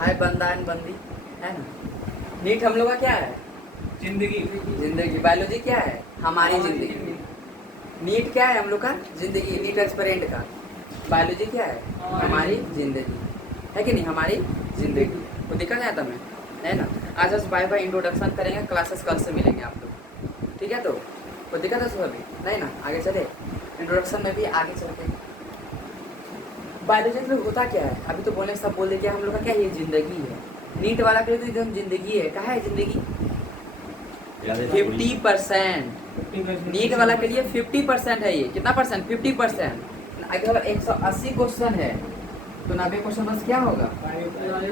हाय बंदा एंड बंदी, है ना। नीट हम लोग का क्या है? जिंदगी। जिंदगी। बायोलॉजी क्या है? हमारी जिंदगी। नीट क्या है हम लोग का? जिंदगी। नीट एस्पिरेंट का। बायोलॉजी क्या है? हमारी जिंदगी, है कि नहीं? हमारी जिंदगी। तो दिखा जाए तुम्हें, है ना। आज बस बाय बाय इंट्रोडक्शन करेंगे, क्लासेस कल से मिलेंगे आप लोग, ठीक है। तो दिखा था सुबह भी नहीं ना, आगे चले इंट्रोडक्शन में भी आगे चलते हैं। बायोलॉजी में होता क्या है? अभी तो बोले सब बोल दे क्या हम लोग का क्या, ये जिंदगी है। नीट वाला के लिए तो एकदम जिंदगी है। कहाँ है जिंदगी? 50%। नीट वाला के लिए 50% है ये। कितना परसेंट? 50%। अगर 180 क्वेश्चन है तो 90 क्वेश्चन बस क्या होगा?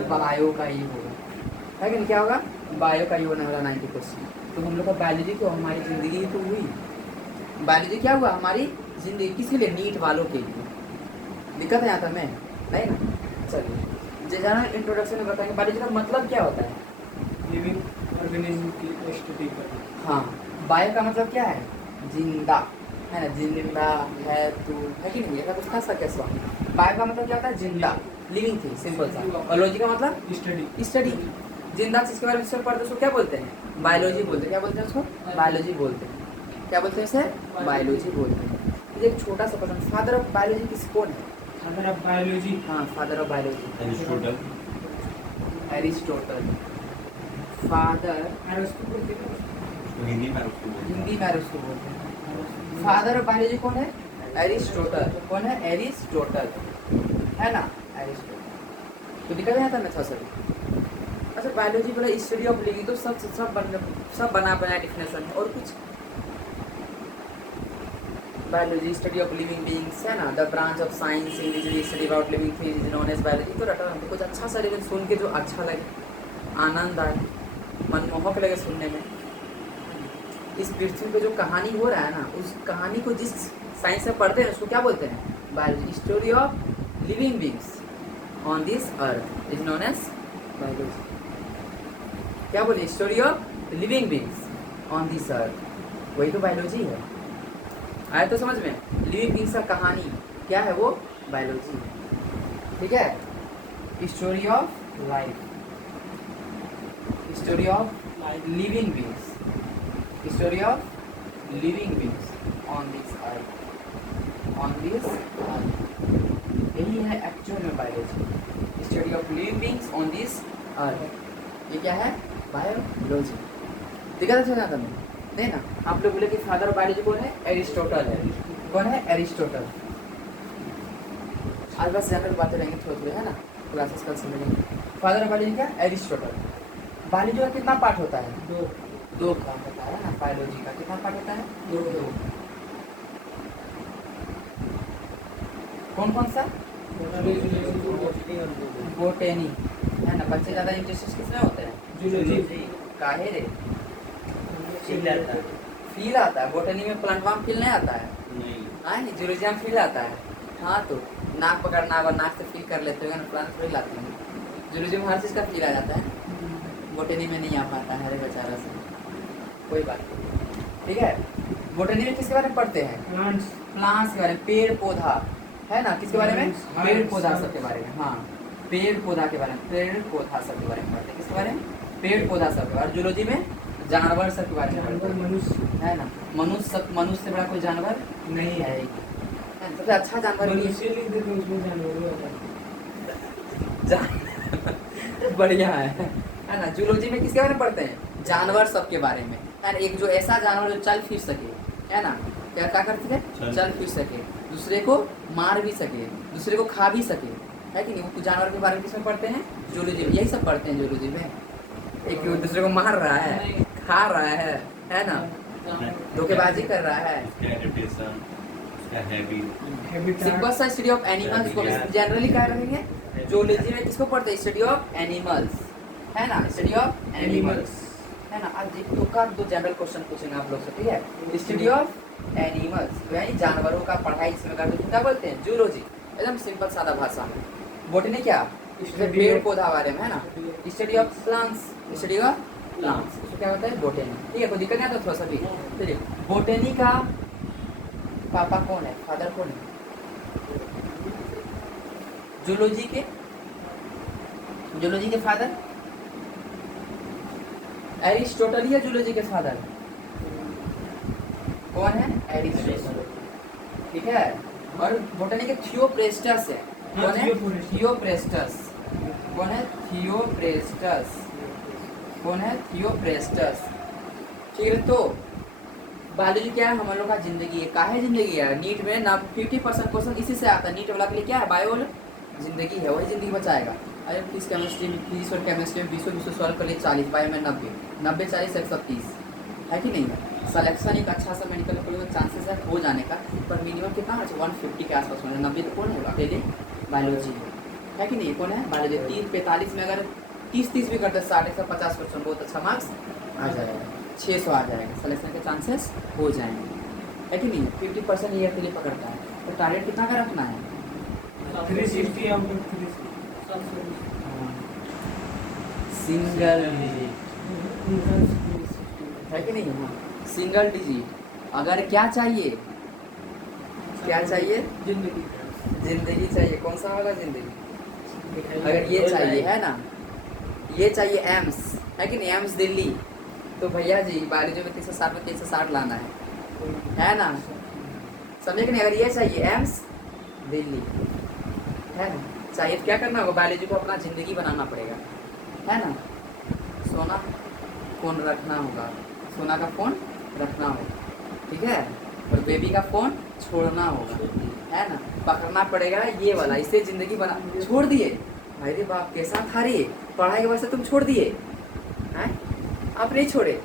बायो का ही होगा, है कि नहीं? क्या होगा? बायो का ही होने वाला 90 क्वेश्चन। तो हम लोग का बायोलॉजी तो हमारी जिंदगी तो हुई। बायोलॉजी क्या हुआ? हमारी जिंदगी। किसके लिए? नीट वालों के लिए। दिक्कत है आता मैं नहीं ना। चलिए जनरल इंट्रोडक्शन में बताएंगे बायोलॉजी का मतलब क्या होता है। लिविंग ऑर्गेनिज्म की स्टडी करना। हाँ, बायो का मतलब क्या है? जिंदा, है ना। जिंदा है तू, है कि नहीं? ऐसा कुछ था क्या सवाल? बायो का मतलब क्या होता है? जिंदा, लिविंग थिंग, सिंपल सा। और लॉजी का मतलब स्टडी। स्टडी। जिंदा चीज के बारे में सब पढ़ते उसको क्या बोलते हैं? बायोलॉजी बोलते हैं। क्या बोलते हैं उसको? बायोलॉजी बोलते हैं। क्या बोलते हैं उसे? बायोलॉजी बोलते हैं। तो एक छोटा सा क्वेश्चन, फादर ऑफ बायोलॉजी किस कौन है? Father of biology. हाँ, father of biology Aristotle. Aristotle. Father, Hindi में उसको बोलते हैं। हिंदी में उसको बोलते हैं। फादर ऑफ बायोलॉजी कौन है? एरिस्टोटल। कौन है? एरिस्टोटल, है ना। एरिस्टोटल। तो निकल जाता मैं थोड़ा सा। अच्छा, बायोलॉजी बोला स्टडी ऑफ लिविंग, तो सब बना बनाया डिफिनेशन है। और कुछ? Biology study of living beings, है ना। The branch of science in which we study about living things is known as biology. तो रटा हमको कुछ अच्छा सा लेकिन सुन के जो अच्छा लगे, आनंद आए, मनमोहक लगे सुनने में। इस पृथ्वी पे जो कहानी हो रहा है ना, उस कहानी को जिस साइंस में पढ़ते हैं उसको क्या बोलते हैं? Biology. Story of living beings on this earth is known as biology. क्या बोले? Story of living beings on this earth, वही तो बायोलॉजी है। आया तो समझ में? लिविंग बीइंग्स का कहानी क्या है? वो बायोलॉजी है, ठीक है। Story of life, story of living beings, story of living beings on this earth, on this अर्थ। यही है एक्चुअल में biology. Study of living beings on this अर्थ, ये क्या है? बायोलॉजी। दिखा था ना तुम्हें? नहीं ना। आप लोग बोले कि फादर ऑफ बायोलॉजी कौन है? एरिस्टोटल है। कौन है? एरिस्टोटल। आज बस जनरल बातें रहेंगे थोड़ी थोड़ी, है ना। क्लासेस कल से मिलेंगे। फादर ऑफ बायोलॉजी क्या? एरिस्टोटल। बायोलॉजी का कितना पार्ट होता है? दो पार्ट होता है ना। बायोलॉजी का कितना पार्ट होता है? दो। कौन कौन सा? बोटेनी, है ना। बच्चे ज़्यादा इंटरेस्ट किसमें होते हैं? जूलॉजी। काहे रे? फील आता है। बोटनी में प्लांट वाम फील नहीं आता है? नहीं। हाँ, नहीं। जूलॉजी में फील आता है। हाँ, तो नाक पकड़ना, अगर नाक से फील कर लेते हो ना, प्लांट थोड़ी लाते हैं। जूलॉजी में हर चीज़ का फील आ जाता है, बोटनी में नहीं आ पाता है। अरे बेचारा से कोई बात नहीं, ठीक है। बोटनी में किसके बारे में पढ़ते हैं? प्लांट्स के बारे में, पेड़ पौधा, है ना। किसके बारे में? पेड़ पौधा सब के बारे में। हाँ, पेड़ पौधा के बारे में, पेड़ पौधा सब के बारे में पढ़ते हैं। किसके बारे में? पेड़ पौधा सब के बारे में। जूलॉजी में जानवर सब के बारे में पढ़ते हैं, मनुष्य, है ना। मनुष्य से बड़ा कोई जानवर नहीं है। सबसे अच्छा जानवर मनुष्य लिख देते हैं, उसमें जानवर होता है। बढ़िया है ना। जूलॉजी में किसके बारे में पढ़ते हैं? जानवर सब के बारे में, है ना। एक जो ऐसा जानवर जो चल फिर सके, है ना। क्या कर सके? चल फिर सके, दूसरे को मार भी सके, दूसरे को खा भी सके, है कि नहीं। वो जानवर के बारे में किसमें पढ़ते हैं? जूलॉजी में। यही सब पढ़ते हैं जूलॉजी में। एक दूसरे को मार रहा है, खा रहा है ना, धोखेबाजी कर रहा है। उसका एडेप्टेशन, उसका हैबिट। सिंपल सा स्टडी ऑफ एनिमल्स को जनरली क्या रहेंगे? जूलॉजी में किसको पढ़ते हैं? स्टडी ऑफ एनिमल्स, है ना। स्टडी ऑफ एनिमल्स, है ना। आज एक दो जनरल क्वेश्चन पूछेंगे आप लोग से, ठीक है। स्टडी ऑफ एनिमल्स यानी जानवरों का पढ़ाई इसमें करते हैं, क्या बोलते हैं? जूलॉजी। एकदम सिंपल सादा भाषा में। बोटनी क्या? पेड़ पौधा बारे में, है ना। Study of plants, study of plants, उसको क्या होता है? बोटनी, ठीक है। कोई दिक्कत नहीं आता थोड़ा सा भी? चलिए, बोटनी का पापा कौन है? फादर कौन है? जूलॉजी के जूलॉजी के फादर एरिस्टोटल या जूलॉजी के फादर कौन है? एरिस्टोटल। ठीक है। और बोटनी के थियोप्रेस्टस है। कौन है? थियोप्रेस्टस। कौन है? थियोप्रेस्टस। कौन है? थियोप्रेस्टस। ठीक है। तो बायोलॉजी क्या है? हम लोग का जिंदगी है। काहे जिंदगी है? नीट में ना 50% क्वेश्चन इसी से आता है। नीट वाला के लिए क्या है? बायो जिंदगी है, वही जिंदगी बचाएगा। अरे फिजिक्स केमिस्ट्री, फिजिक्स और केमिस्ट्री में 20 सॉल्व कर लिए 40, बायो में 90, 90 40 130 है कि नहीं है? सिलेक्शन एक अच्छा सा मेडिकल कॉलेज में चांसेस है हो जाने का, पर मिनिमम कितना है? 150 के आसपास होना। 90 तो कौन होगा? अकेले बायोलॉजी है कि नहीं? कौन है? बायोलॉजी। 30-45 में अगर 30 भी करते 60 से 50% बहुत अच्छा मार्क्स आ जाएगा, 600 आ जाएगा, सिलेक्शन के चांसेस हो जाएंगे, है कि नहीं? 50% ईयर के लिए पकड़ता है। तो टारगेट कितना का रखना है? 360 आउट ऑफ 360 सिंगल डिजिट, है कि नहीं? हाँ, सिंगल डिजिट। अगर क्या चाहिए? क्या चाहिए? जिंदगी जिंदगी चाहिए। कौन सा होगा जिंदगी? अगर ये चाहिए, है ना, ये चाहिए एम्स, है कि नहीं? एम्स दिल्ली, तो भैया जी बायोलॉजी में 360 में 360 लाना है ना? समझे कि नहीं? अगर ये चाहिए एम्स दिल्ली, है ना, चाहिए तो क्या करना होगा? बायोलॉजी को अपना ज़िंदगी बनाना पड़ेगा, है ना? सोना फ़ोन रखना होगा, सोना का फ़ोन रखना होगा, ठीक है? और बेबी का फ़ोन छोड़ना होगा, है ना? पकड़ना पड़ेगा ये वाला, इससे ज़िंदगी बना। छोड़ दिए? अरे बाप, कैसा था रे? पढ़ाई के वजह से तुम छोड़ दिए हैं? आप नहीं छोड़े?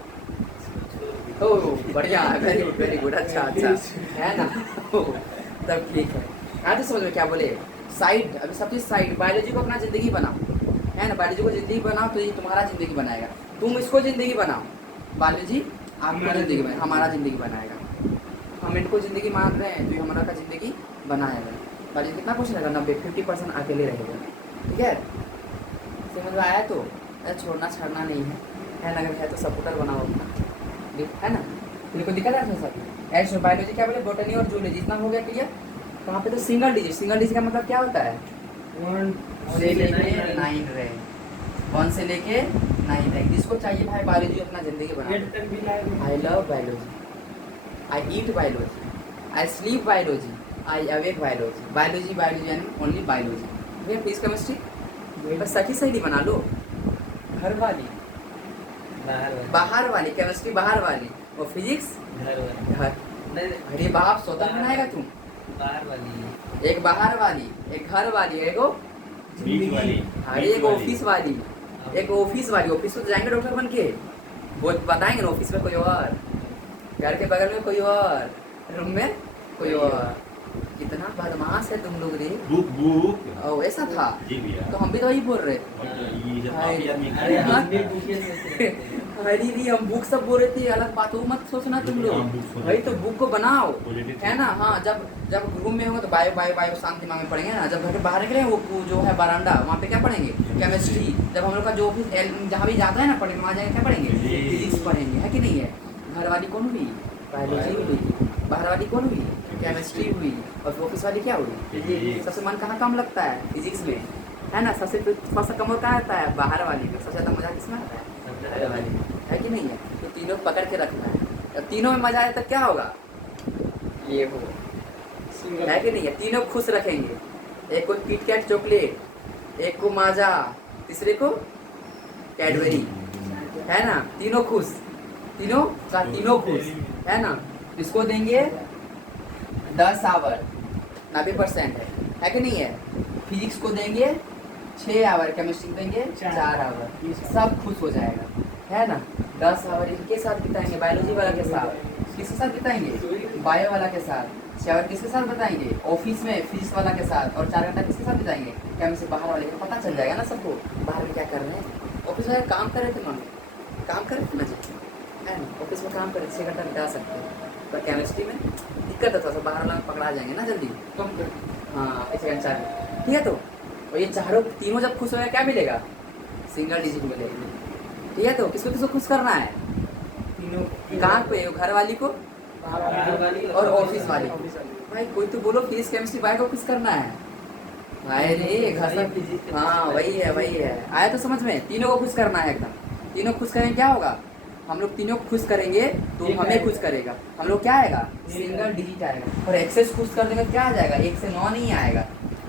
ओह बढ़िया, वेरी गुड, अच्छा अच्छा, है ना? तब ठीक है। आज तो समझ में क्या बोले? साइड, अभी सब चीज़ साइड। बायोलॉजी को अपना ज़िंदगी बनाओ, है ना? बायोलॉजी को ज़िंदगी बनाओ तो ये तुम्हारा ज़िंदगी बनाएगा। तुम इसको ज़िंदगी बनाओ, बायोलॉजी आपको ज़िंदगी बनाए, हमारा ज़िंदगी बनाएगा। हम इनको ज़िंदगी मान रहे हैं तो ये हमारा का ज़िंदगी बनाएगा। बायोलॉजी कितना कुछ रहेगा? 90-50% अकेले रहेगा, ठीक है? समझ में आया? तो छोड़ना छाड़ना नहीं है ना? अगर है तो सपोर्टर बनाओ अपना, है ना? मेरे को दिक्कत है सर? ऐसे बायोलॉजी क्या बोले? बॉटनी और जूलॉजी, इतना हो गया क्लियर? वहाँ पे तो सिंगल डिजिट, सिंगल डिजिट का मतलब क्या होता है? 1 से लेके 9 रहे, 1 से लेके 9 रहे। किसको चाहिए भाई बायोलॉजी अपना ज़िंदगी बनाना? I love biology, I eat biology, I sleep biology, I awake biology. Biology biology यानी ओनली बायोलॉजी। भैया फिजिक्स केमिस्ट्री बस सखी सहेली बना लो, घर वाली बाहर वाली, केमिस्ट्री बाहर वाली, और फिजिक्स घर। अरे बाप, स्वतंत्र बनाएगा तुम? बाहर वाली, एक बाहर वाली, एक घर वाली, एक बीच वाली, अरे एक ऑफिस वाली, एक ऑफिस वाली। ऑफिस में तो जाएंगे डॉक्टर बन के, वो बताएंगे ना ऑफिस में कोई और, घर के बगल में कोई और, रूम में कोई और। कितना बदमाश है तुम लोग रे। बुक बुक ओ ऐसा था? जी भैया। तो हम भी तो वही बोल रहे। ये जब हाय। काफी आदमी अरे खाते हैं, हम भी बुके से अरे नहीं, हम बुक सब बोल रहे थे, अलग बात वो मत सोचना तुम हाँ, लोग। बुक सोच भाई तो रहे थे। बुक को बनाओ, Positive है ना? हाँ, जब जब रूम में होगा तो बायो बायो बायो शांत दिमाग में पढ़ेंगे ना। जब घर के बाहर निकले वो जो है बरामदा, वहाँ पे क्या पढ़ेंगे? केमिस्ट्री। जब हम लोग का जो ऑफिस जहाँ भी जाता है ना पढ़ने, वहाँ जाके क्या पढ़ेंगे? फिजिक्स पढ़ेंगे, है कि नहीं है? घर वाली कौन हुई? बायोलॉजी हुई। बाहर वाली कौन हुई? केमिस्ट्री हुई। और ऑफिस वाली क्या हुई? फिजिक्स। सबसे मन कहाँ कम लगता है? फिजिक्स में, है ना? सबसे थोड़ा सा कम कहाँ आता है? बाहर वाली में। सबसे ज़्यादा मजा किसमें आता है? बाहर वाली, है कि नहीं है? तो तीनों पकड़ के रखना है। जब तीनों में मजा आए तो क्या होगा? ये हो, है कि नहीं है? तीनों खुश रखेंगे। एक को किटकैट चॉकलेट, एक को माजा, तीसरे को कैडबरी, है ना? तीनों खुश, तीनों का तीनों खुश, है ना? इसको देंगे 10 आवर, 90% है कि नहीं है? फिजिक्स को देंगे 6 आवर, केमिस्ट्री को देंगे 4 आवर, सब खुश हो जाएगा, है ना? 10 आवर इनके साथ बिताएंगे, बायोलॉजी वाला के साथ। किसके साथ बिताएंगे? बायो वाला के साथ। 6 आवर किसके साथ बताएंगे? ऑफिस में फिजिक्स वाला के साथ। और 4 घंटा किसके साथ बिताएंगे? केमिस्ट्री बाहर वाले को। पता चल जाएगा ना सबको बाहर में क्या कर रहे हैं। ऑफिस वाले काम कर रहे थे, मम्मी काम कर रहे थे ना जी, है ना? ऑफिस में काम कर रहे 6 घंटा बिता सकते हैं, पर केमिस्ट्री में दिक्कत है थोड़ा सा, बाहर वाला में पकड़ा जाएंगे ना जल्दी। कम कर। हाँ, ऐसे घंटा चाहिए, ठीक है? तो और ये चारों तीनों जब खुश होगा क्या मिलेगा? सिंगल डिजिट मिलेगा, ठीक है? तो किसको किसको खुश करना है? तीनों कहाँ पे? घर वाली को बाहर वाली और ऑफिस वाली। ऑफिस वाली। भाई कोई तो बोलो फिजिक्स केमिस्ट्री बायो को खुश करना है, भाई रे घसा, हाँ वही है आया तो समझ में। तीनों को खुश करना है एकदम, तीनों खुश करेंगे क्या होगा, हम लोग तीनों को खुश करेंगे तो एक हमें आएगा। खुश करेगा, हम लोग क्या आएगा एक सिंगल आएगा। डिजिट आएगा। और एक्सेस खुश कर देंगे क्या आ जाएगा, 1 से 9 नहीं आएगा,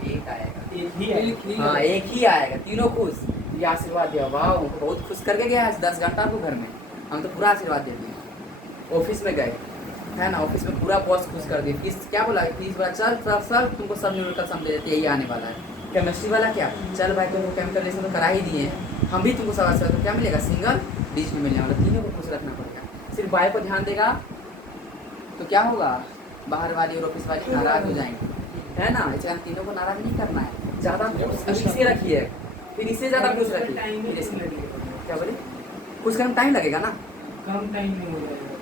1 आएगा। एक ही है। हाँ एक ही आएगा, तीनों खुश। ये आशीर्वाद दिया, वाह हमको बहुत खुश करके गया आज 10 घंटा को घर में, हम तो पूरा आशीर्वाद दे दिए। ऑफिस में गए है ना, ऑफिस में पूरा बॉस खुश कर दिया। फीस क्या बोला, फीस बोला चल सर तुमको सब न्यूमेरिकल सम दे देते हैं, यही आने वाला है। केमिस्ट्री वाला क्या, चल भाई तुमको केमिकल रिएक्शन तो करा ही दिए हैं, हम भी तुमको सवाल तो क्या मिलेगा, सिंगल डिजिट मिलने वाला। तीनों को खुश रखना पड़ेगा। सिर्फ बायो को ध्यान देगा तो क्या होगा, बाहर वाली और ऑफिस वाली नाराज हो जाएंगे, है ना। इसलिए हम तीनों को नाराज नहीं करना है। ज़्यादा खुश अभी इसे रखिए, फिर इससे ज़्यादा खुश रखिए, फिर इससे क्या बोले, खुश करने में टाइम लगेगा ना, कम टाइम में हो जाएगा।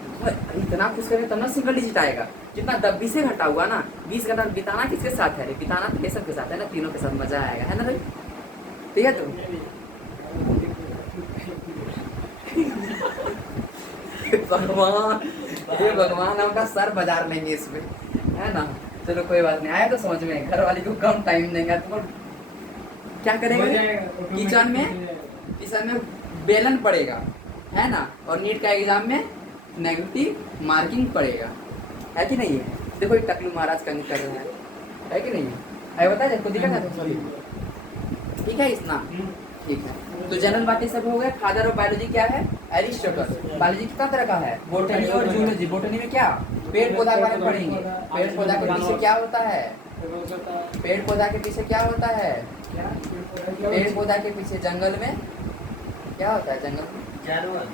इतना खुश करेंगे तब ना सिंगल डिजिट आएगा। जितना 20 से घटा हुआ ना, 20 घंटा बिताना किसके साथ है रे, बिताना तो सब के साथ है ना, तीनों के साथ मजा आएगा, है ना भाई। ठीक है तो भगवान, हे भगवान हम का सर बाजार लेंगे इसमें, है ना। चलो कोई बात नहीं, आया तो समझ में। घर वाले को कम टाइम देंगे तो क्या करेंगे, किचन में बेलन पड़ेगा, है ना। और नीट का एग्जाम में नेगेटिव मार्किंग पड़ेगा, है कि नहीं है। देखो एक टकलू महाराज कर रहा है कि नहीं है, अरे बता दे दिखा था। ठीक है इतना, ठीक है। तो जनरल बातें सब हो गए। फादर ऑफ बायोलॉजी क्या है, एरिस्टोटल। बायोलॉजी कितना तरह का है, बोटनी और जूलॉजी। बोटनी में क्या, पेड़ पौधा के बारे में पढ़ेंगे। पेड़ पौधा के पीछे क्या होता है, पेड़ पौधा के पीछे क्या होता है, पेड़ पौधा के पीछे जंगल में क्या होता है, जंगल में जानवर।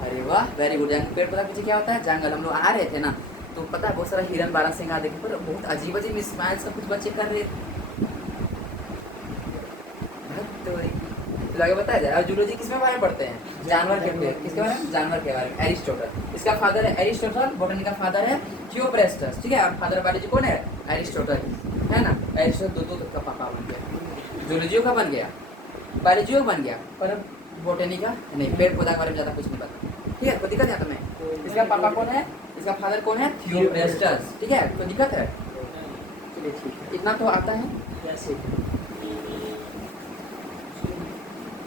अरे वाह वेरी गुड। पेड़ पौधा के पीछे क्या होता है, जंगल। हम लोग आ रहे थे ना तो पता है बहुत सारा हिरन बारहसिंगा देखे, पर बहुत अजीब अजीब स्माइल सब कुछ बच्चे कर रहे थे। तो आगे बताया जाए। और जूलॉजी किसमें बारे में पढ़ते हैं, जानवर के पेड़, किसके बारे में, जानवर के बारे में। एरिस्टोटल, इसका फादर है एरिस्टोटल, बोटनी का फादर है थियोफ्रेस्टस। ठीक है, और फादर बायोलॉजी कौन है, एरिस्टोटल, है ना। एरिस्टोटल दो का पापा बन गया, जूलॉजी का बन गया, बायोलॉजी का बन गया, पर बोटनी का नहीं, पेड़ पौधा के बारे में ज़्यादा कुछ नहीं पता। ठीक है, कोई दिक्कत है तुम्हें। इसका पापा कौन है, इसका फादर कौन है, थियोफ्रेस्टस। ठीक है, कोई दिक्कत है, चलिए ठीक है, इतना तो आता है।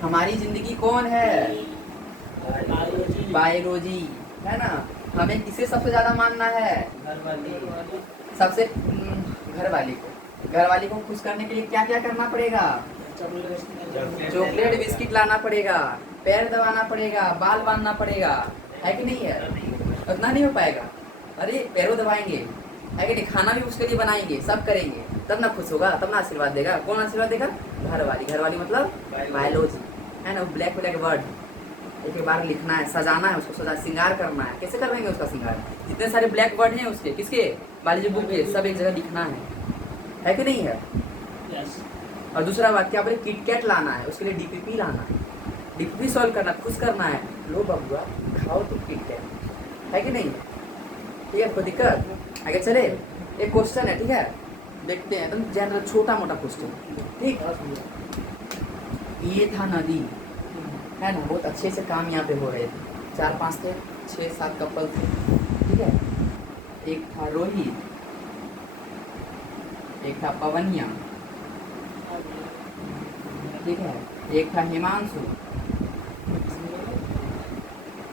हमारी जिंदगी कौन है, बायोलॉजी, है ना। हमें किसे सबसे ज्यादा मानना है, सबसे घर वाली को। घर वाली को खुश करने के लिए क्या क्या करना पड़ेगा, चॉकलेट बिस्किट लाना पड़ेगा, पैर दबाना पड़ेगा, बाल बांधना पड़ेगा, है कि नहीं है। उतना नहीं हो पाएगा, अरे पैरों दबाएंगे, है कि नहीं। खाना भी उसके लिए बनाएंगे, सब करेंगे, तब ना खुश होगा, तब ना आशीर्वाद देगा। कौन आशीर्वाद देगा, घर वाली। घर वाली मतलब बायोलॉजी, है ना। ब्लैक ब्लैक वर्ड एक बार लिखना है, सजाना है उसको, सजा श्रृंगार करना है। कैसे करेंगे उसका श्रृंगार, जितने सारे ब्लैक वर्ड हैं उसके, किसके, बायोलॉजी बुक के, सब एक जगह लिखना है कि नहीं है। और दूसरा बात क्या बोले, किटकैट लाना है, उसके लिए डीपीपी लाना है, डीपीपी सॉल्व करना, खुश करना है। लो बबुआ खाओ तुम किटकैट, है कि नहीं। ठीक है, कोई दिक्कत। आगे चले, एक क्वेश्चन है, ठीक है, देखते हैं एकदम जनरल छोटा मोटा क्वेश्चन। ठीक, ये था नदी, है ना। बहुत अच्छे से काम यहाँ पे हो रहे थे, 4-5 थे, 6-7 कपल थे। ठीक है, एक था रोहित, एक था पवनिया, ठीक है, एक था हिमांशु,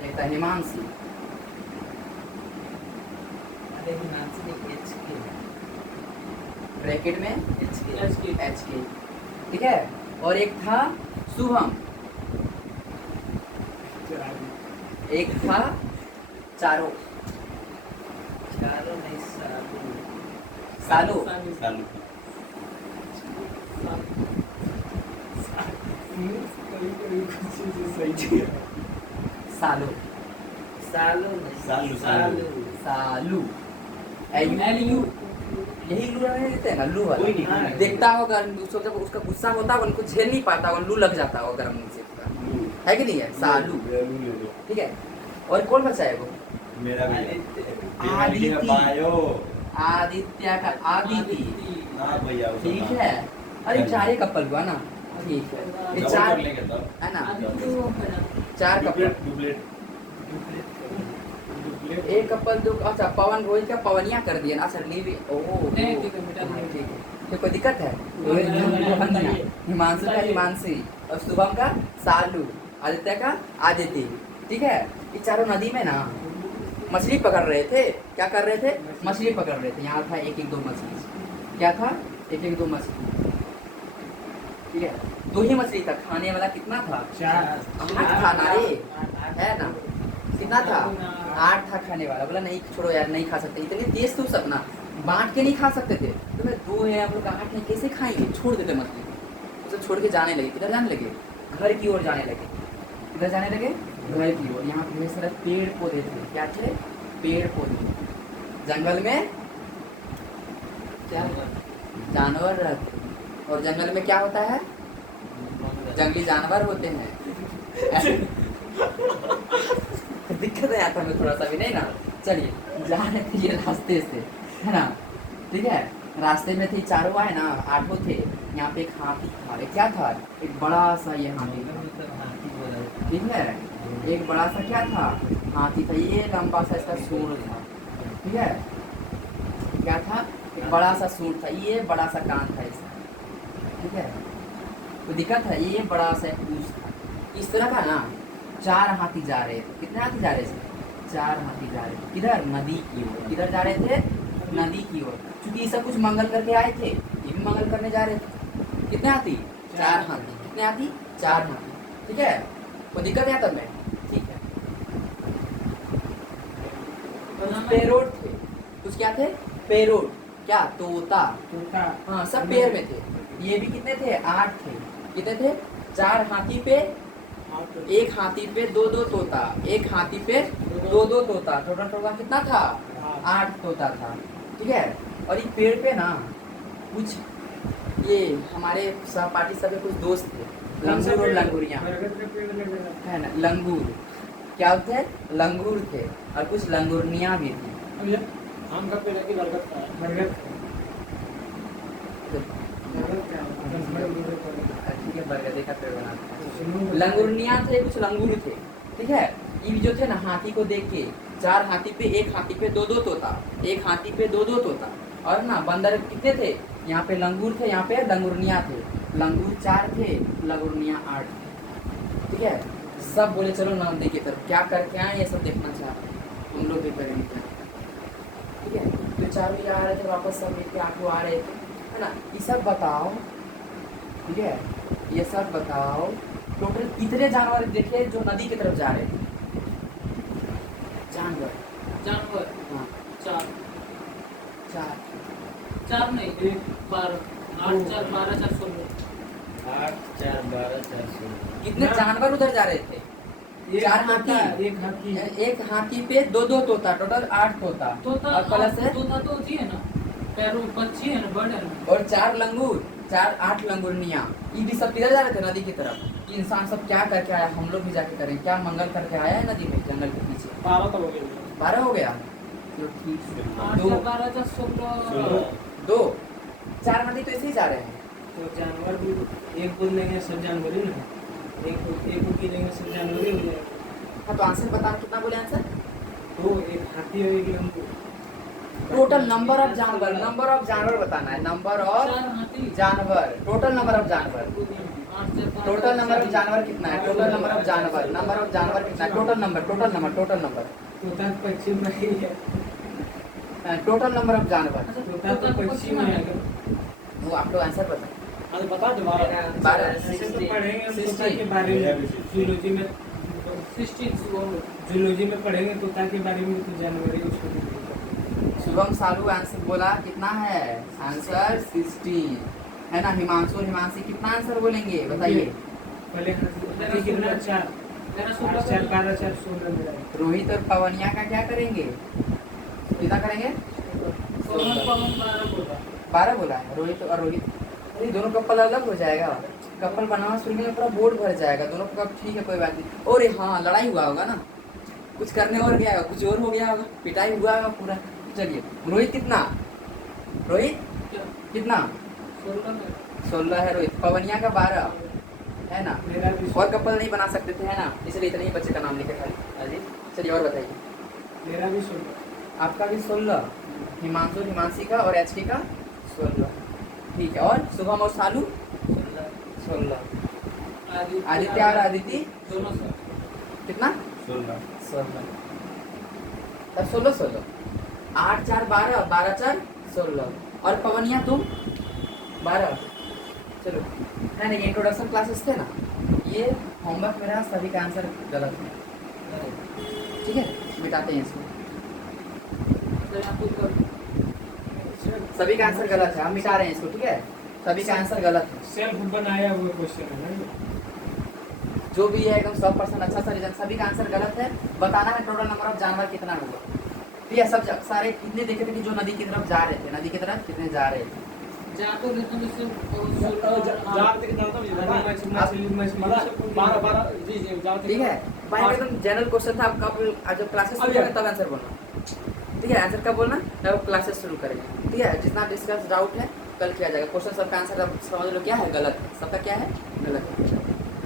एक था हिमांशी, ब्रैकेट में एच के, ठीक है। और एक था शुभम, एक था चारों, सालो, सालू। सालो, सालू सालू। सालू, LU, यही लू रहने देते हैं ना, लू कोई नहीं, वाला। हाँ। देखता होगा उसको, जब उसका गुस्सा होता है उनको झेल नहीं पाता होगा, लू लग जाता होगा गर्म से, है कि नहीं है, सालू। ठीक है, और कौन बचा है वो, मेरा भी आदित्य। बायो। आदित्य का आदिति, हाँ भैया वो ठीक सब है। अरे 4 कपल हुआ ना, ठीक है, ये डबल 4 कर लेंगे तब। है ना, 4 कपल, डुप्लेट एक कपल दो। अच्छा पवन रोहित का पवनिया कर दिया ना, अच्छा लीव, ओह नहीं, ठीक है, मिटा दिया। ठीक है। तो कोई दिक्कत है? हिमांशु का हिमांशी और शुभम का सालू, आदित्य का आदित्य। ठीक है, ये चारों नदी में ना मछली पकड़ रहे थे। क्या कर रहे थे? मछली पकड़ रहे थे। यहाँ था एक एक दो मछली। क्या था? एक एक दो मछली। ठीक है, दो ही मछली था। खाने वाला कितना था? 8 था ना रे, है ना? कितना था? 8 था खाने वाला। बोला नहीं छोड़ो यार, नहीं खा सकते। इतने तेज तो सब ना बांट के नहीं खा सकते थे। तो मैं 2 है, हम लोग 8 है, कैसे खाएंगे? छोड़ देते मछली को। उसे छोड़ के जाने लगे। किधर जाने लगे? घर की ओर जाने लगे। किधर जाने लगे? घर की ओर। यहाँ पे ढेर सारे पेड़ पौधे थे। क्या थे? पेड़ पौधे। जंगल में क्या जानवर रहते। और जंगल में क्या होता है? जंगली जानवर होते हैं। दिक्कत है आता हमें थोड़ा सा भी, नहीं ना? चलिए जा रहे थे ये रास्ते से, है ना? ठीक है, रास्ते में थे, चारों आए ना, 8 थे। यहाँ पे एक हाथी था। एक क्या था? एक बड़ा सा ये हाथी था। ठीक है, एक बड़ा सा क्या था? हाथी था। ये लंबा सा इसका सूंड था। ठीक है, क्या था? एक बड़ा सा सूंड था। ये बड़ा सा कान था इसका। ठीक है, तो दिक्कत है, ये बड़ा सा एक पूंछ था। इस तरह का ना 4 हाथी जा रहे थे। कितने हाथी जा रहे थे? 4 हाथी जा रहे थे। किधर? नदी की ओर। किधर जा रहे थे? नदी की ओर। क्योंकि ये सब कुछ मंगल करके आए थे, ये भी मंगल करने जा रहे थे। कितने हाथी? 4 हाथी। कितने हाथी? 4 हाथी। ठीक है, कोई दिक्कत है तब में? ठीक है, पेरोट थे। कुछ क्या थे? पेरोट। क्या? तोता। हाँ, सब पेड़ में थे। ये भी कितने थे? 8 थे। कितने थे? 4 हाथी पे, एक हाथी पे 2-2 तोता। एक हाथी पे 2-2 तोता। टोटल कितना था? 8 तोता था। ठीक है, और ये पेड़ पे ना कुछ ये हमारे सहपाठी सभी कुछ दोस्त थे, लंगूर और लंगूरियाँ, है ना? लंगूर क्या थे? लंगूर थे। और कुछ लंगूरनियाँ भी थी। आम का पेड़ है कि बरगद का है? बरगद। ठीक है, बरगदे का पेड़ बनाते हैं। लंगूरनियाँ थे, कुछ लंगूर थे। ठीक है, ये भी जो थे ना हाथी को देख के, 4 हाथी पे, एक हाथी पे 2-2 तोता। एक हाथी पे 2-2 तोता। और ना बंदर कितने थे? यहाँ पे लंगूर थे, यहाँ पे लंगूरनियाँ थे। लंगूर 4 थे, लंगूरनियाँ 8 थे। ठीक है, सब बोले चलो नदी की तरफ। क्या करके आए ये सब देखना चाहते हैं, तुम लोग भी करेंगे क्या? ठीक है, तो चारों ये आ रहे थे वापस, सब लेके 8 आ रहे थे, है ना? ये सब बताओ। ठीक है, ये सब बताओ टोटल कितने जानवर देखे जो नदी की तरफ जा रहे थे? जानवर हाँ 4 नहीं, 12, 8 4 12 4 16। 8 4 12 4 16। कितने जानवर उधर जा रहे थे? 4 हाथी, एक हाथी पे 2-2 तोता। टोटल 8 तोता। और प्लस है तोता तो होती है ना, पैरों पक्षी है ना, बर्ड है ना। और 4 लंगूर, 8 लंगूरनियाँ। ये भी सब किधर जा रहे थे? नदी की तरफ। इंसान सब क्या करके आया? हम लोग भी जाके करें क्या? मंगल करके आया है नदी में, जंगल के पीछे। 12 तो हो गए। 12 हो गया? चलो ठीक है। 8 4 12 4 16। 2 4 हाथी तो ऐसे ही जा रहे हैं। तो जानवर भी एक बोल देंगे, सब जानवर ही ना। एक को गिनेंगे, सब जानवर ही हो जाएगा। हाँ, तो आंसर बताना, कितना बोले आंसर? तो एक हाथी और एक लंगूर। टोटल नंबर ऑफ जानवर बताना है। नंबर ऑफ 4 हाथी, जानवर, टोटल नंबर ऑफ जानवर। 8 4 12 टोटल नंबर ऑफ जानवर कितना है? टोटल नंबर ऑफ जानवर कितना है? टोटल नंबर तोता पक्षी में ही है। टोटल नंबर ऑफ जानवर। तोता तो पक्षी में है। वो आप लोग आंसर बताएं। अरे बता दो 12। 12 ऐसे तो पढ़ेंगे हम तोता के बारे में, जूलॉजी में 16 जूलॉजी में पढ़ेंगे तोता के बारे में, तो जानवर ही उसको भी पढ़ेंगे। शुभम सालू आंसर बोला कितना है? आंसर 16 है ना? हिमांशु और हिमांशी कितना आंसर बोलेंगे बताइए? पहले हाथी कितना? 4 8 4 12 4 16 मिला है। रोहित और पवनिया का क्या करेंगे? कितना करेंगे? 12 बोला है रोहित और रोहित। अरे दोनों कपल अलग हो जाएगा, कपल बनाना शुरू में पूरा बोर्ड भर जाएगा दोनों का। ठीक है, कोई बात नहीं। और हाँ, लड़ाई हुआ होगा ना, कुछ करने और गया होगा, कुछ और हो गया होगा, पिटाई हुआ होगा पूरा। चलिए, रोहित कितना? रोहित कितना? 16 है रोहित। पवनिया का 12 है ना? मेरा भी और कपल नहीं बना सकते थे, है ना? इसलिए इतने ही बच्चे का नाम लिखे खाली। चलिए और बताइए। मेरा भी 16। आपका भी 16, हिमांशु हिमांशी का और एचके का 16। ठीक है, और शुभम और सालू 16, आदित्य और आदिति कितना 16 तब 16 8 4 12 12 4 16 और पवनिया तुम 12। चलो है ना, ये इंट्रोडक्शन क्लासेस थे ना, ये होमवर्क मेरा सभी का आंसर गलत है, ठीक है, मिटाते हैं इसको। सभी का आंसर गलत है, हम मिटा रहे हैं इसको, ठीक है, सभी का आंसर गलत है। सेल्फ बनाया हुआ क्वेश्चन है ना, जो भी है एकदम 100% अच्छा सा रीजन, सभी का आंसर गलत है। बताना है टोटल नंबर ऑफ जानवर कितना हुआ, ठीक है। सब सारे कितने देखे थे कि जो नदी की तरफ जा रहे थे, नदी की तरफ कितने जा रहे थे, ठीक है भाई, एकदम जनरल क्वेश्चन था। आप कब जब क्लासेस शुरू करें तब आंसर बोलना, ठीक है, आंसर कब बोलना जब क्लासेस शुरू करेंगे, ठीक है। जितना डिस्कस डाउट है कल किया जाएगा। क्वेश्चन सबका आंसर अब समझ लो क्या है, गलत है, सबका क्या है, गलत है,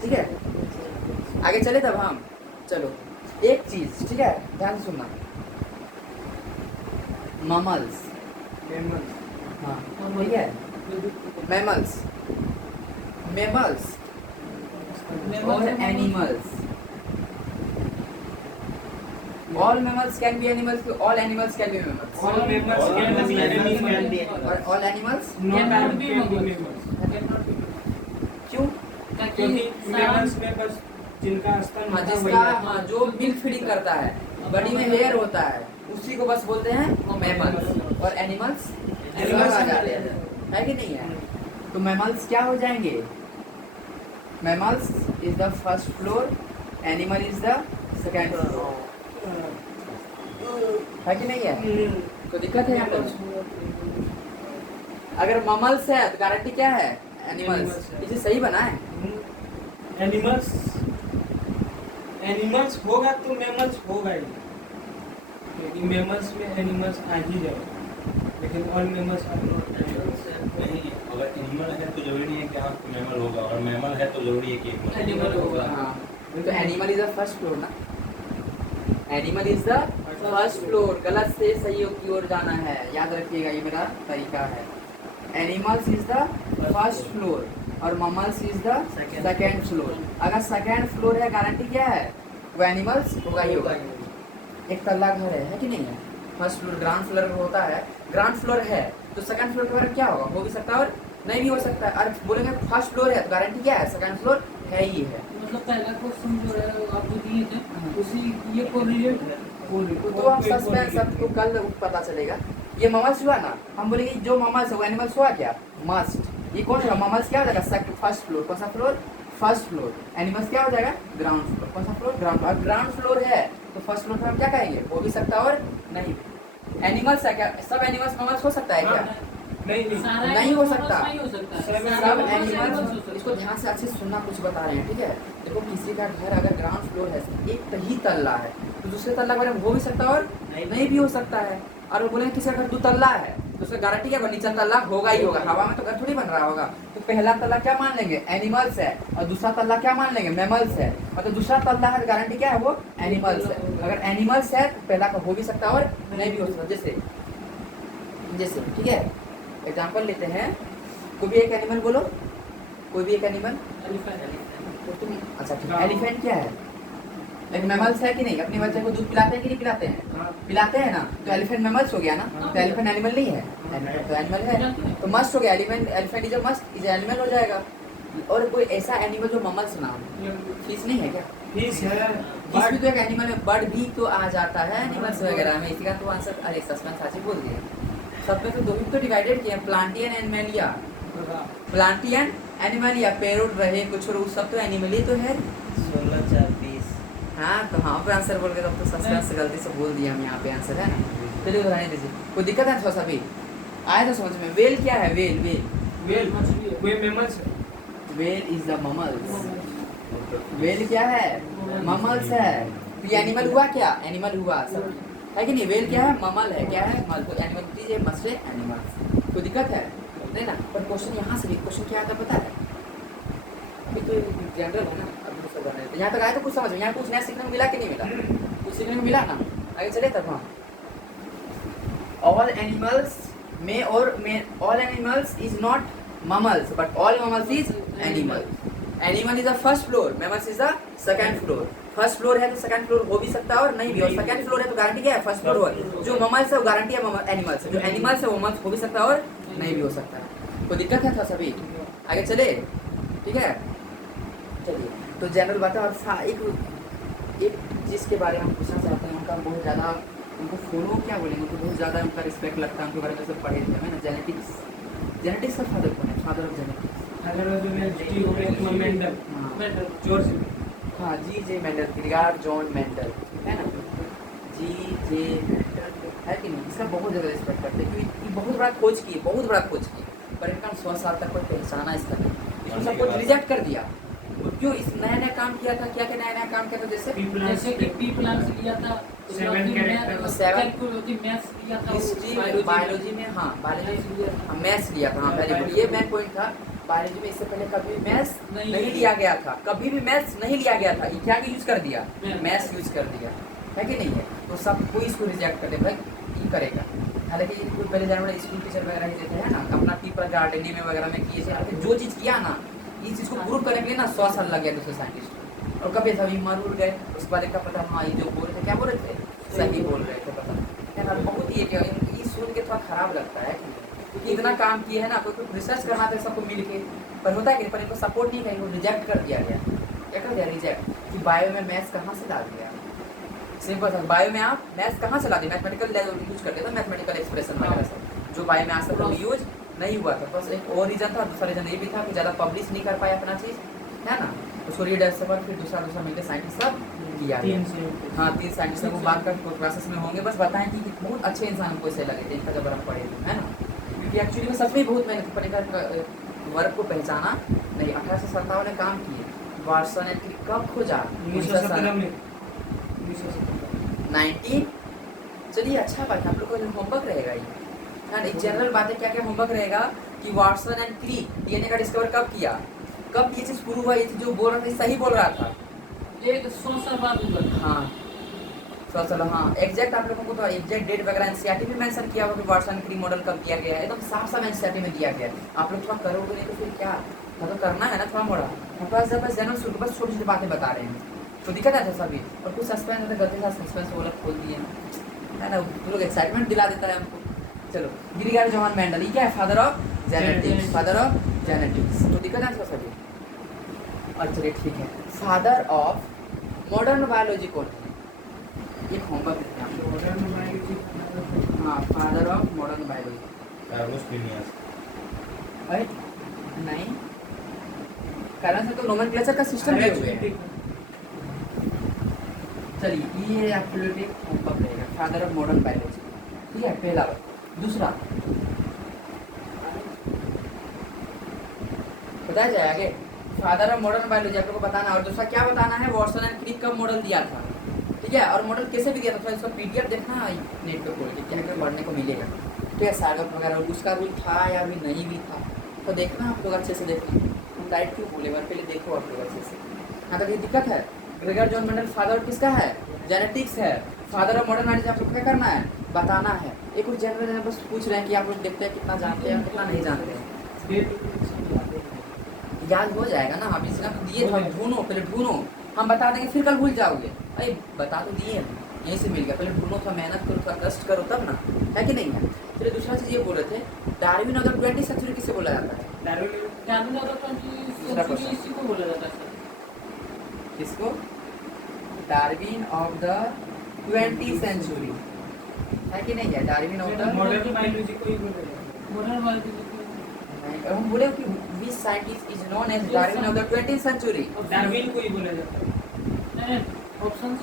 ठीक है। आगे चले तब हम, चलो एक चीज, ठीक है, ध्यान से सुनना, ममल्स, हाँ ठीक है, मैमल्स, मेमल्स और animals, all mammals can be animals, all animals can be mammals, All mammals can be animals. और all animals Not be mammals. क्यों? क्योंकि mammals में बस जिनका स्तन हाँ, होता है जिसका वही हाँ, जो मिल्क फीडिंग करता है, बॉडी में हेयर होता है, उसी को बस बोलते हैं मैमल्स, और एनिमल्स Animals आ जाते हैं, है कि नहीं है। तो मैमल्स क्या हो जाएंगे, mammals is the first floor, animal is the second floor, है कि नहीं है। तो दिक्कत है यहाँ पर, अगर ममल्स है तो गारंटी क्या है, एनिमल्स, इसे सही बना है। एनिमल्स, एनिमल्स होगा तो मैमल्स होगा ही, क्योंकि मैमल्स में एनिमल्स आ ही जाएगा, लेकिन all mammals are not animals. नहीं, अगर एनिमल है तो जरूरी नहीं है कि हाँ मैमल होगा, और मैमल है तो जरूरी है कि एनिमल होगा, हाँ, तो animal is the first floor ना, animal is the first floor, गलत से सही की ओर जाना है, याद रखिएगा, ये मेरा तरीका है। Animals is the first floor और ममल्स इज द सेकेंड फ्लोर। अगर सेकेंड फ्लोर है, गारंटी क्या है, वो एनिमल्स होगा ही होगा। एक तल्ला घर है कि नहीं है, फर्स्ट फ्लोर ग्राउंड फ्लोर होता है, ग्राउंड फ्लोर है तो सेकंड फ्लोर के बारे में क्या होगा, हो भी सकता है और नहीं भी हो सकता है। और बोलेंगे फर्स्ट फ्लोर है तो गारंटी क्या है, सेकंड फ्लोर है ही है। मतलब पहला क्वेश्चन जो है आप जो दिए थे उसी ये कोरिलेट है, तो हम सस्पेंस सबको कल पता चलेगा। ये ममल्स हुआ ना, हम बोलेंगे जो ममल्स है वो एनिमल्स हुआ क्या, मस्ट। ये कौन है ममल्स, क्या हो जाएगा, फर्स्ट फ्लोर, कौन सा फ्लोर, फर्स्ट फ्लोर। एनिमल्स क्या हो जाएगा, ग्राउंड फ्लोर, कौन सा floor, ground floor. Ground floor है तो फर्स्ट फ्लोर पर हम क्या कहेंगे, हो भी सकता है और नहीं भी। एनिमल्स है क्या, सब एनिमल्स ममल्स हो सकता है क्या, नहीं नहीं हो सकता। नहीं हो सकता है। सब सब हो एनिमल्स, सकता है। इसको ध्यान से अच्छे से सुनना, कुछ बता रहे हैं, ठीक है। देखो किसी का घर अगर ग्राउंड फ्लोर है, एक ही तल्ला है, तो दूसरे तल्ला के बारे में हो भी सकता है और नहीं भी हो सकता है। और वो बोले किसी का घर 2 तल्ला है तो उसका गारंटी क्या, नीचा तल्ला होगा ही होगा, हवा में तो घर थोड़ी बन रहा होगा। तो पहला तल्ला क्या मान लेंगे, एनिमल्स है, और दूसरा तल्ला क्या मान लेंगे, मैमल्स है। मतलब दूसरा तल्ला है, गारंटी क्या है, वो एनिमल्स है। अगर एनिमल्स है तो पहला का हो भी सकता है और नहीं भी हो सकता। जैसे जैसे ठीक है, एग्जाम्पल लेते हैं, कोई भी एक एनिमल बोलो, कोई भी एक एनिमल। तो तुम अच्छा ठीक है, एलिफेंट क्या है, एक मैमल्स है कि नहीं, अपने बच्चे को दूध पिलाते हैं कि नहीं पिलाते हैं, पिलाते हैं ना, तो एलिफेंट मैमल्स हो गया ना, तो एलिफेंट एनिमल नहीं है, तो एनिमल है, तो मस्ट हो गया, elephant elephant is a must, is animal हो जाएगा। और कोई ऐसा एनिमल जो ममल्स ना हो, फिश नहीं है क्या, फिश है, फिश भी तो एक एनिमल है, बर्ड भी तो आ जाता है एनिमल्स वगैरह में। इसी का तो आंसर, अरे सस्पेंस आज ही बोल दिया, सब में तो दो ही तो डिवाइडेड किए, प्लांटियन एनिमलिया, प्लांटियन एनिमलिया, पेरोट रहे कुछ और सब तो एनिमल ही तो है। 16 4 20। हाँ तो हाँ पे आंसर बोल के तब तो सस्पेंस से गलती से बोल दिया हम, यहाँ पे आंसर है ना। चलिए दोहराने दीजिए, कोई दिक्कत है थोड़ा सा भी आए तो समझ में। वेल क्या है, वेल वेल वेल वे मैमल्स है, वेल इज द ममल्स। वेल क्या है, ममल्स है। तो ये एनिमल हुआ क्या, एनिमल हुआ सब है कि नहीं। वेल क्या है, ममल है, क्या है मल, तो एनिमल दीजिए मस्त है एनिमल्स। कोई दिक्कत है नहीं ना। पर क्वेश्चन यहाँ से भी क्वेश्चन क्या आता पता है, अभी तो जनरल है ना, अभी सब बना है। यहाँ तक आए तो कुछ समझ में, यहाँ कुछ नया सीखने को मिला कि नहीं मिला, कुछ सीखने को मिला ना। आगे चले तब हम, ऑल एनिमल्स में और में all animals is not mammals, but all mammals is animal. Animal is the first floor, mammals is the second floor. First floor है तो सेकंड फ्लोर हो भी सकता है और नहीं भी, और सेकंड फ्लोर है तो गारंटी क्या है, फर्स्ट फ्लोर हो। जो ममल्स है वो गारंटी है एनिमल्स है, जो एनिमल्स है वो ममल्स हो भी सकता है और नहीं भी हो सकता है। कोई दिक्कत है था सभी? आगे चले, ठीक है चलिए। तो जनरल बात है। और एक चीज़ के बारे में हम पूछना चाहते हैं, उनका बहुत ज़्यादा उनको फॉलो क्या बोलेंगे, उनको बहुत ज़्यादा उनका रिस्पेक्ट लगता है, उनके बारे में सब पढ़े थे हमें ना। जेनेटिक्स, जेनेटिक्स का फादर कौन है? फादर ऑफ जेनेटिक्स जॉर्ज, हाँ जी.जे. मेंडल, ग्रेगर जॉन मेंडल, है ना, जी.जे. मेंडल है कि नहीं? इसका बहुत ज़्यादा रिस्पेक्ट करते हैं क्योंकि ये बहुत बड़ा खोज की, बहुत बड़ा खोज की, पर इनका 100 साल तक कोई पहचाना इसका नहीं, इसको सब कुछ रिजेक्ट कर दिया। क्यों? इस नया नया काम किया था, क्या क्या नया नया काम किया था, जैसे जैसे कि पी प्लांट्स लिया था, Seven character, कैलकुलेटिव मैथ्स लिया था, हिस्ट्री में, बायोलॉजी में, हाँ बायोलॉजी में मैथ्स लिया था, हाँ वेरी गुड, ये मेन पॉइंट था। बायोलॉजी में इससे पहले कभी मैथ्स नहीं लिया गया था, कभी भी मैथ्स नहीं लिया गया था, ये क्या यूज कर दिया, मैथ्स यूज कर दिया, है कि नहीं है? तो सब कोई इसको रिजेक्ट कर दे भाई, ये करेगा। हालांकि कोई पहले जानवर स्कूल टीचर वगैरह ही देते हैं ना, अपना पीपल गार्डनिंग में वगैरह में किए थे, जो चीज़ किया ना, इस चीज़ को प्रूव करने के लिए ना 100 साल लग गया दूसरे साइंटिस्ट, और कभी सभी मर उड़ गए, उसके बाद इनका पता हाँ ये जो बोल रहे थे, क्या बोल रहे थे, सही बोल रहे थे, पता है ना। बहुत ये क्या ये सुन के थोड़ा खराब लगता है क्योंकि इतना काम किए है ना, कोई रिसर्च करना था सबको मिल के, पर होता है कि पर इनको सपोर्ट नहीं करेंगे, रिजेक्ट कर दिया गया। क्या कर दिया? रिजेक्ट। कि बायो में मैथ्स कहाँ से ला दिया? सिंपल था, बायो में आप मैथ्स कहाँ से ला दिए? मैथमेटिकल यूज करते थे, मैथमेटिकल एक्सप्रेशन वगैरह सब, जो बायो में आज तक यूज नहीं हुआ था। बस एक और रीज़न था, दूसरा रीज़न ये भी था कि ज़्यादा पब्लिश नहीं कर पाया अपना चीज़, है ना, उसको रीडर से पर फिर दूसरा मिलकर साइंटिस्ट सब किया गया। हाँ 3 साइंटिस्ट को बात कर प्रोसेस में होंगे, बस बताएं कि बहुत अच्छे इंसान हमको ऐसे लगे थे इनका जब हम पढ़े थे, है ना, क्योंकि एक्चुअली में सच में बहुत मेहनत पड़ेगा वर्क को पहचाना नहीं। 1857 में काम किए, वाटसन एंड क्रिक कब खोजा? 19 चलिए अच्छा बात है, आप लोग को होमवर्क रहेगा ये, हाँ एक जनरल बात है। क्या क्या होमवर्क रहेगा कि वाटसन एंड क्रिक डीएनए का डिस्कवर कब किया, कब ये चीज़ प्रूव हुआ, ये चीज़ जो बोल रहा था सही बोल रहा था, एक 100 साल बाद हुआ। हाँ 100 साल, हाँ एग्जैक्ट आप लोगों को तो एग्जैक्ट डेट वगैरह एनसीईआरटी में मेंशन किया हुआ कि वाटसन क्रिक मॉडल कब किया गया है, एकदम साफ साफ एनसीईआरटी में दिया गया है। आप लोग थोड़ा करोगे नहीं तो फिर क्या, तो करना है ना थोड़ा मोड़ा, बस बस जनरल शुरू बस छोटी छोटी बातें बता रहे हैं, तो दिक्कत है सभी। और कुछ सस्पेंस होता है, गलती से सस्पेंस वो लोग खोल दिए है ना, वो लोग एक्साइटमेंट दिला देता है हमको। चलो ग्रेगर जॉन मेंडल, ये क्या है? Father of genetics, father of genetics, तो दिक्कत है सभी। और चलिए ठीक है, फादर ऑफ मॉडर्न बायोलॉजी कौन है? एक होमवर्क देते हैं आप लोग। हाँ father of modern biology Carlos Linnaeus. अरे नहीं, कारण से तो नोमेनक्लेचर का सिस्टम है। चलिए ये एक्चुअली होमवर्क रहेगा, फादर ऑफ मॉडर्न बायोलॉजी, ठीक है पहला। दूसरा बताया जाए आगे, फादर ऑफ मॉडर्न बायोलॉजी आप लोग को बताना, और दूसरा क्या बताना है, वाटसन एंड क्रिक का मॉडल दिया था, ठीक है, और मॉडल कैसे भी दिया था, इसका पीडीएफ देखना नेट पे खोल के, क्या क्या पढ़ने को मिलेगा, ठीक है, सागत वगैरह, और उसका रूल था या भी नहीं भी था, तो देखना आप लोग अच्छे से देखना, हम डाइट क्यों बोले बार पहले देखो आप लोग अच्छे से। हाँ तो ये दिक्कत है, Gregor John Mendel father of किसका है? जेनेटिक्स है। फादर ऑफ मॉडर्न बायोलॉजी आप लोग क्या करना है? बताना है। एक और जनरल बस पूछ रहे हैं कि आप लोग देखते हैं कितना जानते हैं कितना नहीं जानते हैं, याद हो जाएगा ना, हम इसका दिए तो ढूंढो, पहले ढूंढो, हम बता देंगे फिर कल भूल जाओगे। अरे बता तो दिए हम, यहीं से मिल गया, पहले ढूंढो, थोड़ा मेहनत करो, थोड़ा कष्ट करो तब ना, है कि नहीं है। फिर दूसरा चीज़ ये बोल रहे थे, Darwin of the 20th century किसे बोला जाता है? Darwin of the 20th century इसी को बोला जाता है सर। किसको? Darwin of the 20th century, है कि नहीं है? Darwin of the modern biology को ही बोला जाता है। मॉडर्न बायोलॉजी और हम बोले कि which scientist is known as Darwin of the 20th century? Darwin को ही बोला जाता है। नहीं, ऑप्शंस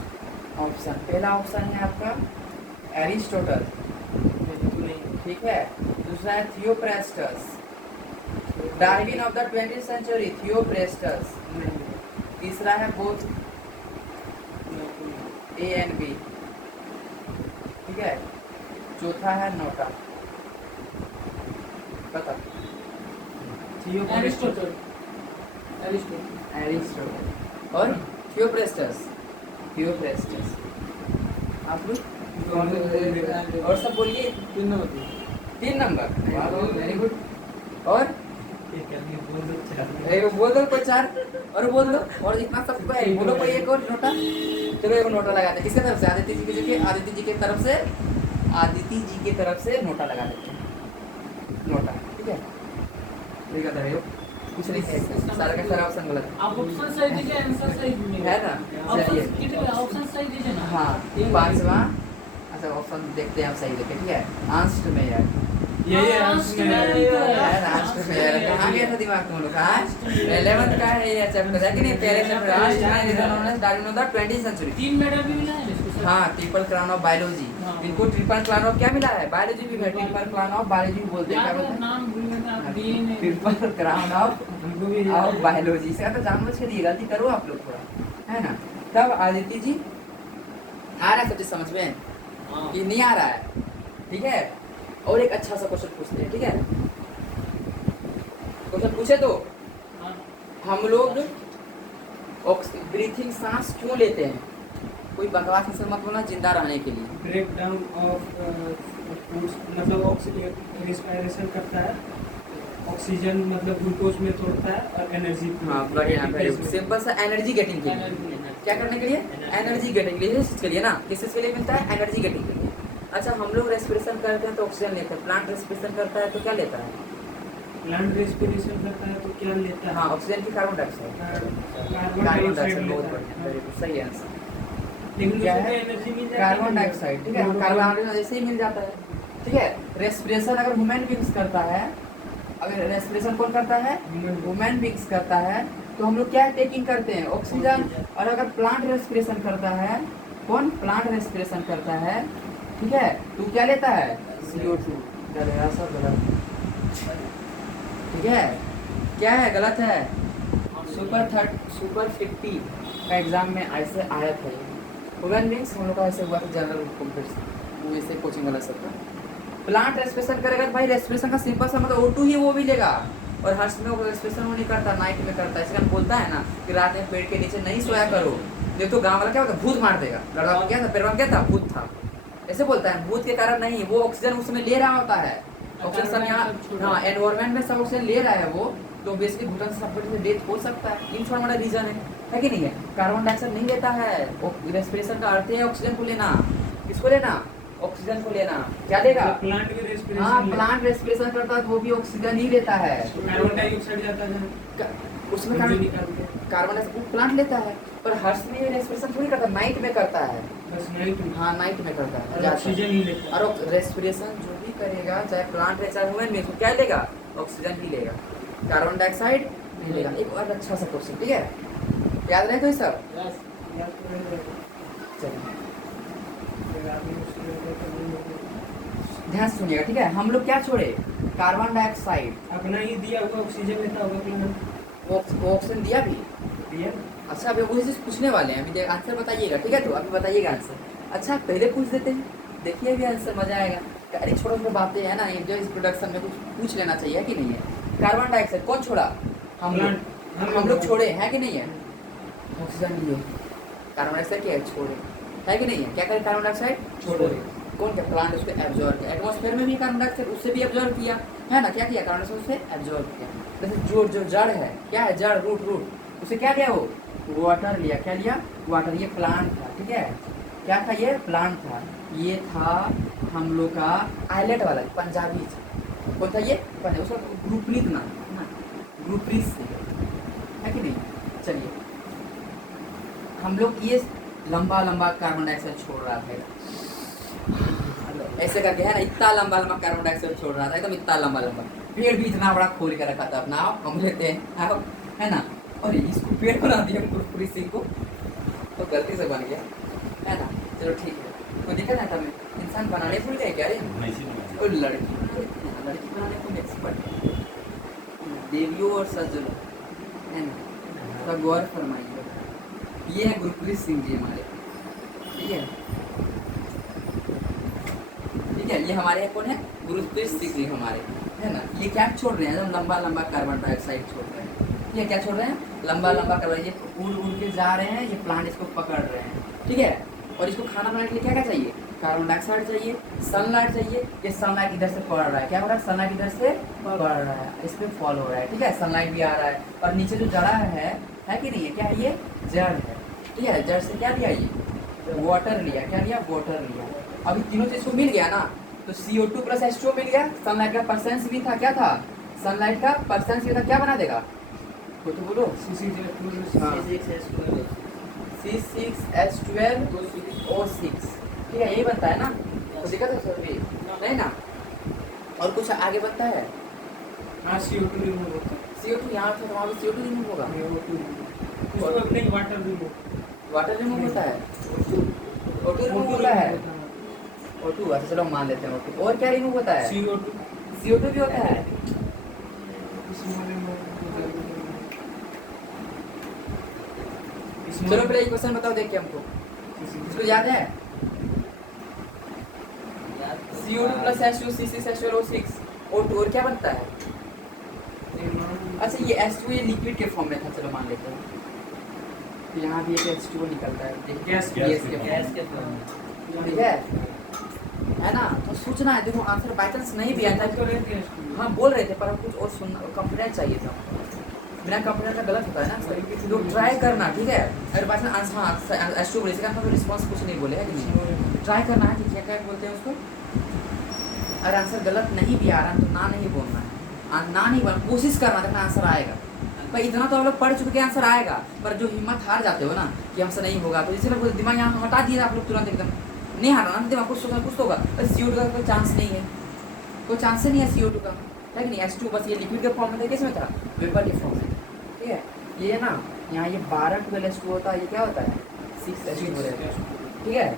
ऑप्शन, पहला ऑप्शन है आपका एरिस्टोटल, ठीक है, दूसरा है Theophrastus, Darwin of the 20th century Theophrastus, तीसरा है बोथ ए एंड बी, ठीक है, चौथा है नोटा, बता। एरिस्टोटल और थियोप्रेस्टस, आप लोग और सब बोलिए 3 नंबर, वेरी गुड। और ये क्या नहीं बोल दो चार एक बोल दो कोई चार और बोल दो और इतना सबको है बोलो कोई एक और नोटा। चलो एक नोटा लगाते हैं किसके तरफ से आदित्य जी के जगह आदित्य जी की तरफ से आदित्य जी की तरफ से नोटा लगा देते हैं नोटा ठीक है देखा था ये कुछ नहीं है सारा का सारा ऑप्शन गलत आप ऑप्शन सही दीजिए आंसर सही दीजिए है ना चलिए ऑप्शन कितने ऑप्शन सही दीजिए ना हाँ पांचवा अच्छा ऑप्शन देखते हैं आप सही देखे ठीक है आंस्ट में यार ये अंश में यार आंस्ट में यार कहाँ गया था दिमाग तुम लोग आज 11th का है ये चैप्टर है कि नहीं पहले चैप्टर आंस्ट में इन्होंने starting of the 20th century 3 medal भी मिला है इसको सर हाँ ट्रिपल क्राउन ऑफ बायोलॉजी हाँ। इनको ट्रिपल क्राउन ऑफ क्या मिला है बायोलॉजी भी है ट्रिपल क्राउन ऑफ बायोलॉजी बोलते हैं क्या याद बोलते हैं नाम भूल गए आप दिए नहीं ट्रिपल क्राउन ऑफ हमको भी और बायोलॉजी से तो जानबूझ के दिए गलती करो आप लोग थोड़ा है ना तब आदित्य जी आ रहा है सब चीज समझ में हाँ कि नहीं आ रहा है ठीक है और एक अच्छा सा क्वेश्चन पूछते हैं ठीक है क्वेश्चन पूछे तो हाँ हम लोग ब्रीथिंग सांस क्यों लेते हैं कोई बकवास आंसर मत बोलना जिंदा रहने के लिए ब्रेक डाउन ऑफ फूड्स मतलब रेस्पिरेशन करता है ऑक्सीजन मतलब ग्लूकोज में तोड़ता है और एनर्जी हाँ बढ़िया सिंपल सा एनर्जी गेटिंग के लिए क्या करने के लिए एनर्जी गेटिंग के लिए इस चीज के लिए ना किस चीज के लिए मिलता है एनर्जी गेटिंग के लिए अच्छा हम लोग रेस्पिरेशन करते हैं तो ऑक्सीजन लेते हैं प्लांट रेस्पिरेशन करता है तो क्या लेता है प्लांट रेस्पिरेशन करता है तो क्या लेता है हाँ ऑक्सीजन की carbon dioxide carbon carbon dioxide dioxide बहुत लेता बढ़िया है वेरी गुड सही आंसर लेकिन क्या उसमें है? एनर्जी मिल जाती है कार्बन डाइऑक्साइड ठीक है कार्बन डाइऑक्साइड ऐसे ही मिल जाता है ठीक है रेस्पिरेशन अगर ह्यूमन बींग्स करता है अगर रेस्पिरेशन कौन करता है ह्यूमन बींग्स करता है तो हम लोग क्या टेकिंग करते हैं ऑक्सीजन और अगर प्लांट रेस्पिरेशन करता है कौन प्लांट रेस्पिरेशन करता है ठीक है तो क्या लेता है CO2 गलत सब गलत ठीक है क्या है गलत है सुपर 50 का एग्जाम में ऐसे आया था ह्यूमन बींग्स हम लोग का ऐसे हुआ था जनरल कॉम्पिटिशन वो ऐसे कोचिंग वाला सबका प्लांट रेस्पिरेशन करेगा भाई रेस्पिरेशन का सिंपल सा मतलब O2 ही वो भी लेगा और हर्ष में वो रेस्पिरेशन वो नहीं करता नाइट में करता है इसलिए हम बोलता है ना कि रात में पेड़ के नीचे नहीं सोया करो नहीं तो गाँव वाला क्या होता है भूत मार देगा लड़वा में क्या था पेड़वा में क्या था भूत था ऐसे बोलता है भूत के कारण नहीं वो ऑक्सीजन उसमें ले रहा होता है ऑक्सीजन सब यहाँ हाँ एनवायरमेंट में सब ऑक्सीजन ले रहा है वो तो बेसिकली घुटन से सबको डेथ हो सकता है इन छोटा मोटा रीजन है कि नहीं है कार्बन डाइऑक्साइड नहीं लेता है रेस्पिरेशन का अर्थ है ऑक्सीजन को लेना किसको लेना ऑक्सीजन को लेना क्या लेगा प्लांट भी रेस्पिरेशन हाँ प्लांट रेस्पिरेशन करता है तो वो भी ऑक्सीजन ही लेता है कार्बन डाइऑक्साइड जाता है उसमें जो निकालते हैं कार्बन डाइऑक्साइड प्लांट लेता है पर हर्ष में रेस्पिरेशन थोड़ी करता नाइट में करता है बस नाइट में हाँ नाइट में करता है और जाता है। ऑक्सीजन ही लेता है और रेस्पिरेशन जो भी करेगा चाहे प्लांट रहे चाहे ह्यूमन में क्या लेगा ऑक्सीजन ही लेगा कार्बन डाइऑक्साइड नहीं लेगा एक और अच्छा सा क्वेश्चन ठीक है याद रहे तो ये सब यस याद तो रहेगा। चलिए अगर आपने उसके लिए तो नहीं होगा। ध्यान से सुनिएगा ठीक है हम लोग क्या छोड़े कार्बन डाइऑक्साइड अपना ही दिया हुआ ऑक्सीजन लेता होगा प्लांट वो ऑक्सीजन दिया भी दिया अच्छा अभी वही चीज पूछने वाले हैं अभी आंसर बताइएगा ठीक है तो अभी बताइएगा आंसर अच्छा पहले पूछ देते हैं देखिए भी आंसर मजा आएगा अरे छोटे छोटे बातें हैं ना जो इस प्रोडक्शन में कुछ पूछ लेना चाहिए कि नहीं है कार्बन डाइऑक्साइड कौन छोड़ा हम लोग छोड़े हैं कि नहीं है ऑक्सीजन लिए कार्बन डाइऑक्साइड क्या है छोड़े है कि नहीं है क्या करें कार्बन डाइऑक्साइड छोड़े कौन क्या प्लांट उसको एब्जॉर्ब किया एटमॉस्फेयर में भी कार्बन डाइऑक्साइड उससे भी एब्जॉर्ब किया है ना क्या किया कार्बन डाइऑक्साइड उससे एब्जॉर्ब किया जैसे जो जड़ है क्या है जड़ रूट उसे क्या लिया वो वाटर लिया क्या लिया वाटर ये प्लांट था ठीक है क्या था ये प्लांट था ये था हम लोग का आइलैंड वाला पंजाबी कौन था ये उसका ग्रुपरीत नाम है ना ग्रुपरीत से है कि नहीं चलिए हम लोग ये लंबा लंबा कार्बन डाइऑक्साइड छोड़ रहा था ऐसे करके है ना इतना लंबा लंबा कार्बन डाइऑक्साइड छोड़ रहा था एकदम इतना लंबा लंबा पेड़ भी इतना बड़ा खोल के रखा था अपना आओ हम लेते हैं आओ है ना और इसको पेड़ बना दिया पूरी सिंह को तो गलती से बन गया है ना चलो ठीक है कोई दिक्कत नहीं था मैं इंसान बनाने भूल गए क्या रे और लड़की बनाने को एक्सपर्ट देवियों और सज्जनों है ना थोड़ा गौर फरमाइए ये है गुरप्रीत सिंह जी हमारे ठीक है ठीक है ये हमारे कौन है गुरप्रीत सिंह जी हमारे है ना ये क्या छोड़ रहे हैं एकदम लंबा लंबा कार्बन डाइऑक्साइड छोड़ रहे हैं ये क्या छोड़ रहे हैं लंबा लंबा कार्बन ये उड़ उड़ के जा रहे हैं ये प्लांट इसको पकड़ रहे हैं ठीक है और इसको खाना बनाने के लिए क्या क्या चाहिए कार्बन डाइऑक्साइड चाहिए, सनलाइट चाहिए। ये सनलाइट इधर से पड़ रहा है, क्या हो रहा है, सनलाइट इधर से पड़ रहा है, इस पे फॉल हो रहा है, ठीक है, सनलाइट भी आ रहा है। और नीचे जो जड़ा है कि नहीं है, क्या है, ये जड़ है, ठीक है। जड़ से क्या लिया, ये वाटर लिया, क्या लिया, वाटर लिया। अभी तीनों चीज को मिल गया ना, तो CO2 प्लस H2O मिल गया। सनलाइट का परसेंस भी था, क्या था, सनलाइट का परसेंस भी था, क्या बना देगा, तो बोलो, हाँ। C6H12O6, ठीक है, यही बनता है ना, तो दिक्कत है सर भी नहीं ना। और कुछ आगे बनता है, हाँ CO2 रिमूव होता है, CO2 यहाँ था, वहाँ पे CO2 रिमूव होगा, उसको नहीं वाटर रिमूव, वाटर रिमूव होता है, O2 रिमूव होता है, O2, अच्छा चलो मान लेते हैं O2। और क्या रिमूव होता है, CO2 भी होता है। चलो पहले एक क्वेश्चन बताओ, देख के हमको, इसको याद है, CO2 plus H2 C6H12O6 O2, और क्या बनता है, अच्छा ये H2 ये लिक्विड के फॉर्म में था, चलो मान लेते हैं, तो यहाँ भी एक H2O निकलता है, गैस के फॉर्म, ठीक है ना। तो सोचना है, देखो आंसर बाई चांस नहीं भी आता तो रहती है हाँ बोल रहे थे, पर कुछ और सुनना, कॉन्फिडेंस चाहिए था, बिना कॉन्फिडेंस का गलत होता है ना सर, लोग ट्राई करना, ठीक है। अगर बाई चांस आंसर, हाँ H2 बोले, इसका मतलब रिस्पॉन्स कुछ नहीं बोले है कि नहीं, ट्राई करना है, ठीक है, क्या बोलते हैं उसको, अगर आंसर गलत नहीं भी आ रहा है तो ना नहीं बोलना है, ना नहीं बोलना, कोशिश करना तक आंसर आएगा। पर इतना तो हम लोग पढ़ चुके आंसर आएगा, पर जो हिम्मत हार जाते हो ना कि हमसे नहीं होगा, तो इसी लोग दिमाग यहाँ हटा दिए आप लोग तुरंत एकदम, नहीं हटाना दिमाग, कुछ सोचना, कुछ तो होगा। CO2 का कोई चांस नहीं है, कोई चांस ही नहीं है CO2 का, है कि नहीं। H2 बस ये लिक्विड के फॉर्म में था, किस में था, वेपर के फॉर्म में, ठीक है। ये ना यहाँ ये 12 H2 होता है, ये क्या होता है, 6H2 रहता है, ठीक है।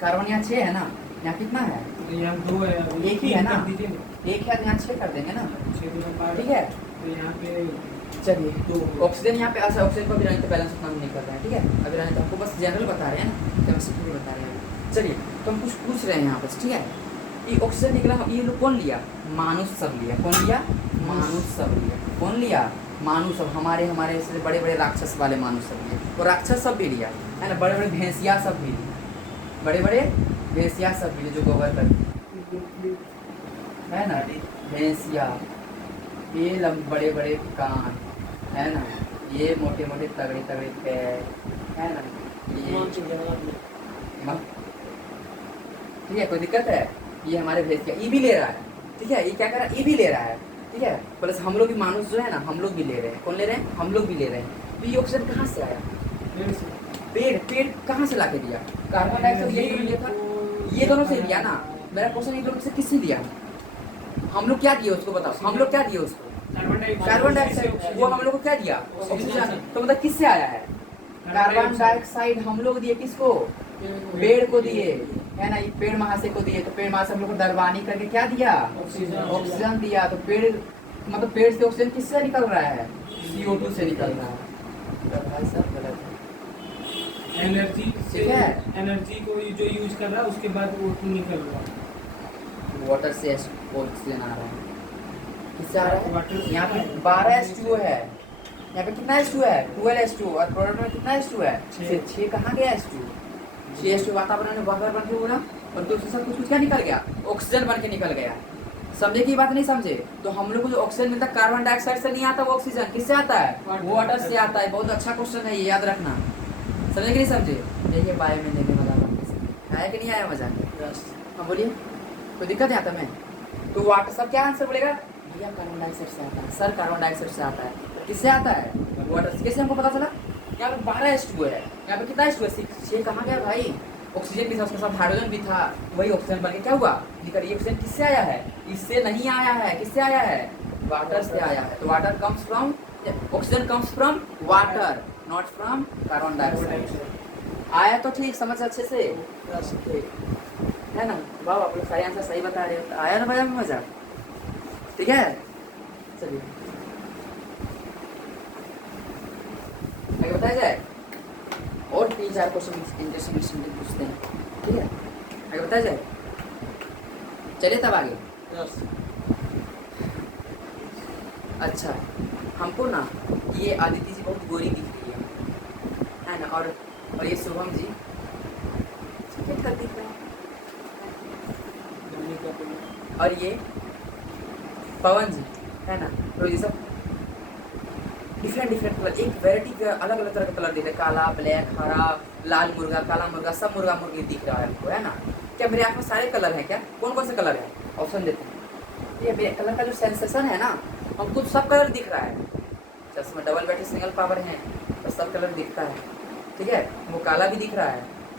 कार्बन यहाँ 6 है ना, यहाँ कितना है, यहाँ 2 है, एक ही है ना, दीजिए एक है तो यहाँ 6 कर देंगे ना, 6 ठीक है। तो यहाँ पे चलिए, 2 ऑक्सीजन यहाँ पे, अच्छा ऑक्सीजन को भी रहने बैलेंस उतना हम नहीं कर रहे हैं, ठीक है। अभी रहने तो हमको बस जनरल बता रहे हैं ना, केमिस्ट्री बता रहे हैं। चलिए, तो हम कुछ पूछ रहे हैं यहाँ पर, ठीक है। ये ऑक्सीजन निकला, ये लोग कौन लिया, मानुष सब लिया, कौन लिया, मानुष सब लिया, कौन लिया, मानुष सब, हमारे से बड़े बड़े राक्षस वाले मानुष सब लिए, और राक्षस सब भी लिया है ना, बड़े बड़े भैंसिया सब भी लिए, बड़े बड़े भैंसिया सब भी लिए, जो गोबर कर है ना, भैंसिया, ये बड़े बड़े कान है ना, ये मोटे मोटे तगड़े तगड़े पैर है ना, ये ठीक है, कोई दिक्कत है, ये हमारे भैंसिया, ई भी ले रहा है, ठीक है, ये क्या कर रहा है, ई भी ले रहा है, ठीक है। प्लस हम लोग भी मानुष जो है ना, हम लोग भी ले रहे हैं, कौन ले रहे हैं, हम लोग भी ले रहे हैं। तो ये ऑक्सीजन कहाँ से आया, पेड़ कहाँ से ला के दिया, कार्बन डाइऑक्साइड यही तो लिया था, ये दोनों से लिया ना। मेरा क्वेश्चन एक लोग से किससे दिया, हम लोग क्या दिए उसको बताओ, हम लोग क्या दिए उसको, कार्बन डाइऑक्साइड, वो हम लोग को क्या दिया, ऑक्सीजन, तो मतलब किससे आया है, कार्बन डाइऑक्साइड हम लोग दिए किसको, पेड़ को दिए, है ना, ये पेड़ महाशय को दिए, तो पेड़ महाशय हम लोग को दरबानी करके क्या दिया, ऑक्सीजन दिया। तो पेड़ मतलब पेड़ से ऑक्सीजन किससे निकल रहा है, CO2 से निकल रहा है, तो भाई साहब गलत है, एनर्जी से, ठीक है, एनर्जी को जो यूज कर रहा है उसके बाद वो निकल रहा है, वाटर से ऑक्सीजन आ रहा है, किससे आ रहा है, वाटर। यहाँ पे 12 H2O है, यहाँ पे कितना H2 है, 12 H2, और प्रोडक्ट में कितना H2 है, 6 कहाँ गया H2, 6 H2 वातावरण में वातावरण बन के उड़ा, और तो उसके साथ कुछ क्या निकल गया, ऑक्सीजन बन के निकल गया। समझे की बात नहीं समझे, तो हम लोग को जो ऑक्सीजन मिलता है कार्बन डाइऑक्साइड से नहीं आता, वो ऑक्सीजन किससे आता है, वाटर से आता है। बहुत अच्छा क्वेश्चन है ये, याद रखना, समझे कि नहीं समझे। यही बायो में लेने वाला आया कि नहीं आया मजा, हाँ बोलिए, कोई दिक्कत नहीं आता में, तो वाटर सब क्या आंसर बोलेगा, भैया कार्बन डाइऑक्साइड से आता है, सर कार्बन डाइऑक्साइड से आता है, किससे आता है, वाटर से। कैसे हमको पता चला, यहाँ पे 12 H2 है, यहाँ पे कितना H2 है, 6 कहाँ गया भाई, ऑक्सीजन भी था, उसके साथ हाइड्रोजन भी था, वही ऑक्सीजन बन के क्या हुआ निकल। ये ऑक्सीजन किससे आया है, इससे नहीं आया है, किससे आया है, वाटर से आया है। तो water comes from, oxygen comes from water, not from carbon dioxide. आया तो ठीक, समझ अच्छे से है ना, वाह आप लोग सारे आंसर सही बता रहे हो, आया ना भाई मजा, ठीक है। चलिए आगे बताया जाए, और 3-4 क्वेश्चन इंटरेस्टिंग पूछते हैं, ठीक है, आगे बताया जाए, चलिए तब आगे। अच्छा, हमको ना ये आदित्य जी बहुत गोरी दिख रही है ना, और ये शुभम जी कितना दिख रहा है, और ये पवन जी है ना, तो ये सब डिफरेंट डिफरेंट कलर, एक वैरायटी का अलग अलग तरह का कलर दिख रहा है, काला, ब्लैक, हरा, लाल मुर्गा, काला मुर्गा, सब मुर्गा मुर्गी दिख रहा है हमको, है ना। क्या मेरे आँख में सारे कलर हैं क्या? कौन कौन से कलर है? ऑप्शन देते हैं। ये मेरे कलर का जो सेंसेशन है ना, हमको सब कलर दिख रहा है। चश्मा डबल बैटरी सिंगल पावर है तो सब कलर दिखता है, ठीक है। वो काला भी दिख रहा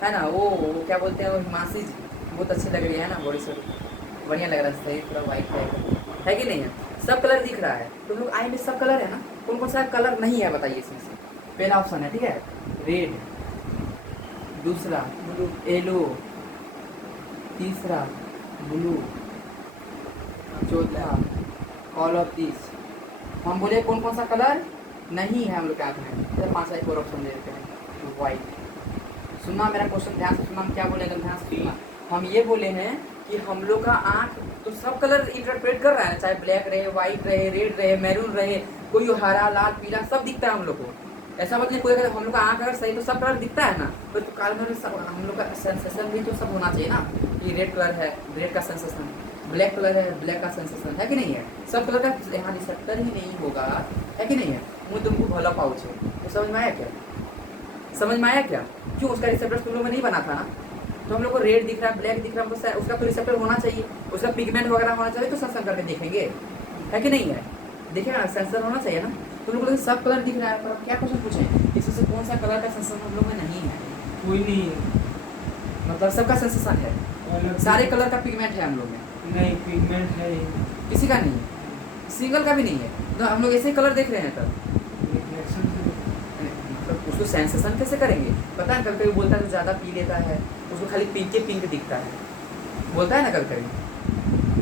है ना। वो क्या बोलते हैं, वो हिमांशी जी बहुत अच्छी लग रही है ना, बॉडी से बढ़िया लग रहा है, सही पूरा वाइट है कि नहीं है? सब कलर दिख रहा है। तुम लोग आई में सब कलर है ना, कौन कौन सा कलर नहीं है बताइए इसमें से? पहला ऑप्शन है, ठीक है, रेड, दूसरा ब्लू, येलो, तीसरा ब्लू, चौथा ऑल ऑफ दिस। हम बोले कौन कौन सा कलर नहीं है हम लोग के आँख में, तो 5 एक और ऑप्शन दे देते हैं, वाइट। सुनना मेरा क्वेश्चन ध्यान से सुनना, हम क्या बोले अगर ध्यान से सुनना। हम ये बोले हैं कि हम लोग का आँख तो सब कलर इंटरप्रेट कर रहा है, चाहे ब्लैक रहे, वाइट रहे, रेड रहे, मैरून रहे, कोई हरा, लाल, पीला, सब दिखता है हम लोग को। ऐसा मतलब कोई अगर हम लोग का आँख अगर सही तो सब कलर दिखता है ना, तो काल में सब हम लोग का सेंसेशन भी तो सब होना चाहिए ना, कि रेड कलर है, रेड का सेंसेशन, ब्लैक कलर है, ब्लैक का सेंसेशन है कि नहीं है? सब कलर का यहाँ रिसेप्टर ही नहीं होगा, है कि नहीं है? मुँह तुमको भला पाउच है, तो समझ में आया क्या? समझ में आया क्या? क्यों उसका रिसेप्टर तुम लोग में नहीं बना था ना, तो हम लोग को रेड दिख रहा है, ब्लैक दिख रहा है, तो उसका तो रिसेप्टर होना चाहिए, उसका पिगमेंट वगैरह होना चाहिए, तो सेंसर करके देखेंगे, है कि नहीं है? देखेगा ना, सेंसर होना चाहिए ना। तुम लोग को सब कलर दिख रहा है, पर क्या क्वेश्चन पूछे इसमें से कौन सा कलर का सेंसर हम लोग में नहीं है? कोई नहीं है, मतलब सबका सेंसेशन है, अलग सारे कलर का पिगमेंट है हम लोग में, नहीं, पिगमेंट है ही, किसी का नहीं है, सिंगल का भी नहीं है, तो हम लोग ऐसे ही कलर देख रहे हैं तब रिफ्लेक्शन से मतलब उसको सेंसेशन कैसे करेंगे? पता है कभी कभी बोलता है तो ज़्यादा पी लेता है, उसको खाली पिंक दिखता है, बोलता है ना कभी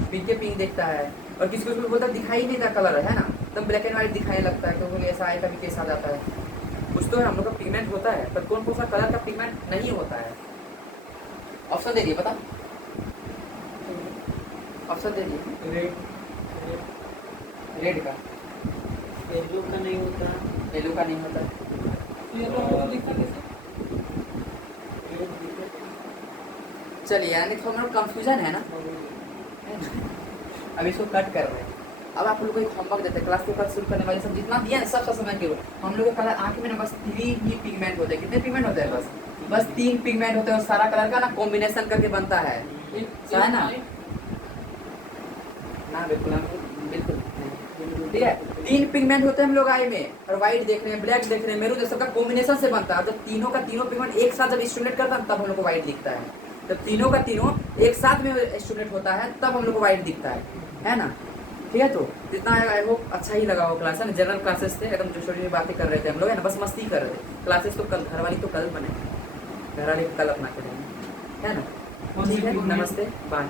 कभी पिंक दिखता है, और किसी को बोलता है दिखाई नहीं देता कलर, है ना, तब ब्लैक एंड वाइट दिखाई लगता है, क्योंकि ऐसा आए कभी केस आ जाता है। कुछ तो है हम लोग का पिगमेंट होता है, पर कौन कौन सा कलर का पिगमेंट नहीं होता है? ऑप्शन दे दिए, बता, ऑप्शन दे दिए। रेड, रेड का, येलो का नहीं होता, येलो का नहीं होता, ये लोग दिखता कैसे? रेड दिखता चलिए यानी थोड़ा मोड़ा कंफ्यूजन है ना, अब इसको कट कर रहे हैं। अब आप लोग को एक होमवर्क देते हैं, क्लास पेपर शुरू करने वाले सब जितना दिया है सब समय के हम लोग के कलर आँख में ना बस 3 ही पिगमेंट होते हैं। कितने पिगमेंट होते हैं? बस 3 पिगमेंट होते हैं, और सारा कलर का ना कॉम्बिनेशन करके बनता है, है ना? ना बिल्कुल बिल्कुल ठीक है, 3 पिगमेंट होते हैं हम लोग आई में, और व्हाइट देख रहे हैं, ब्लैक देख रहे हैं, मैरून, सबका कॉम्बिनेशन से बनता है। जब तीनों का तीनों पिगमेंट एक साथ जब स्टिमुलेट करता है तब हम लोग को व्हाइट दिखता है। जब तीनों का तीनों एक साथ में स्टिमुलेट होता है तब हम लोग को व्हाइट दिखता है ना? ठीक है, तो जितना आई होप अच्छा ही लगा हो क्लास, है ना? जनरल क्लासेस थे, एकदम जो छोटी बातें कर रहे थे हम लोग, है ना, बस मस्ती कर रहे थे। क्लासेस तो कल घर वाली तो कल बने, घर वाली कल अपना करेंगे, है ना? ठीक है, नमस्ते, बाय।